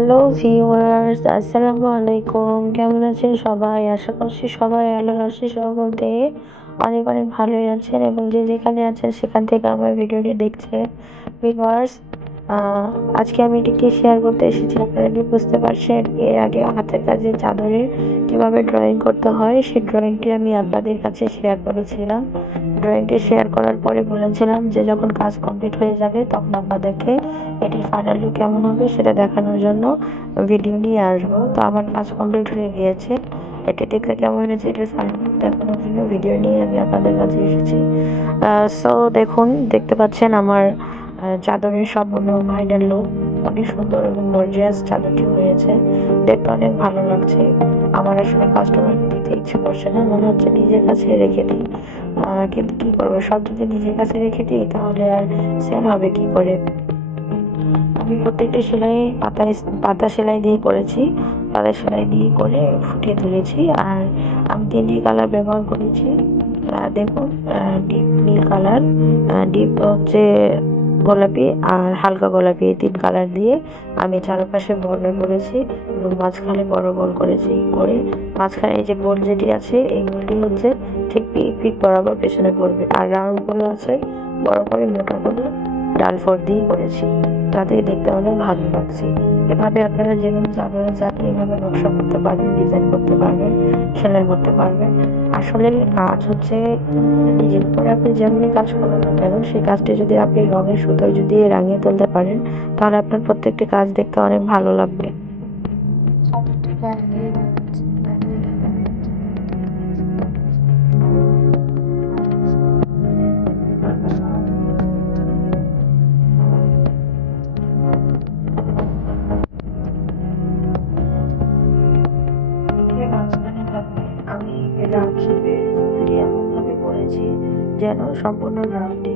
Hello viewers, আসসালামু আলাইকুম। কেমন আছেন সবাই? আশা করছি সবাই আল্লাহর অশেষ রহমতে অনেক অনেক ভালোই আছেন এবং যে যেখানে আছেন সেখান থেকে আমার ভিডিওটি দেখছেন। ভিউয়ার্স, আজকে আমি এটি শেয়ার করতে এসেছি। আপনারা কি বুঝতে পারছেন? এর আগে হাতের কাজের চাদরে কিভাবে ড্রয়িং করতে হয় সেই ড্রয়িংটি আমি আপনাদের কাছে শেয়ার করেছিলাম। ড্রয়িংটি শেয়ার করার পরে বলেছিলাম যে যখন কাজ কমপ্লিট হয়ে যাবে তখন আপনাদেরকে এটির ফাইনাল লুক কেমন হবে সেটা দেখানোর জন্য ভিডিও নিয়ে আসবো। তো আমার কাজ কমপ্লিট হয়ে গিয়েছে। এটি দেখতে কেমন হয়েছে এটির ফাইনাল লুক দেখানোর জন্য ভিডিও নিয়ে আমি আপনাদের কাছে এসেছি। সো দেখুন, দেখতে পাচ্ছেন আমার চাদরের সম্পূর্ণ ফাইনাল লুক। অনেক সুন্দর এবং গর্জিয়াস চাদরটি হয়েছে, দেখতে অনেক ভালো লাগছে। আমার আসলে কাস্টমার দিতে ইচ্ছে করছে না, মনে হচ্ছে নিজের কাছে রেখে দিই। কিন্তু কি করবো, সব যদি নিজের কাছে রেখে দিই তাহলে আর সেল হবে কি করে। আমি প্রত্যেকটা সেলাই পাতা সেলাই দিয়ে করেছি, পাতা সেলাই দিয়ে করে ফুটিয়ে তুলেছি। আর আমি 3টি কালার ব্যবহার করেছি। দেখুন, ডিপ নীল কালার, ডিপ হচ্ছে গোলাপি আর হালকা গোলাপি, এই 3 কালার দিয়ে আমি চারপাশে বর্ডার করেছি এবং মাঝখানে বড় গোল করেছি। করে মাঝখানে এই যে গোল যেটি আছে এই গোলটি হচ্ছে ঠিক পিক বরাবর পেছনে পড়বে, আর রাউন্ড গুলো আছে বড় করে মোটা করে ডাল ফোর দিয়ে করেছি, তাতে দেখতে অনেক ভালো লাগছে। এভাবে আপনারা যেমন চাদরে চাইলে এভাবে নকশা করতে পারবেন, ডিজাইন করতে পারবেন, সেলাই করতে পারবেন। আসলে কাজ হচ্ছে নিজের উপরে, আপনি যেমনই কাজ করবেন না কেন সেই কাজটি যদি আপনি রঙের সুতোয় যদি রাঙিয়ে তুলতে পারেন তাহলে আপনার প্রত্যেকটি কাজ দেখতে অনেক ভালো লাগবে। আমি রাখি ফুলটি এমন ভাবে করেছি যেন সম্পূর্ণ রাউন্ডে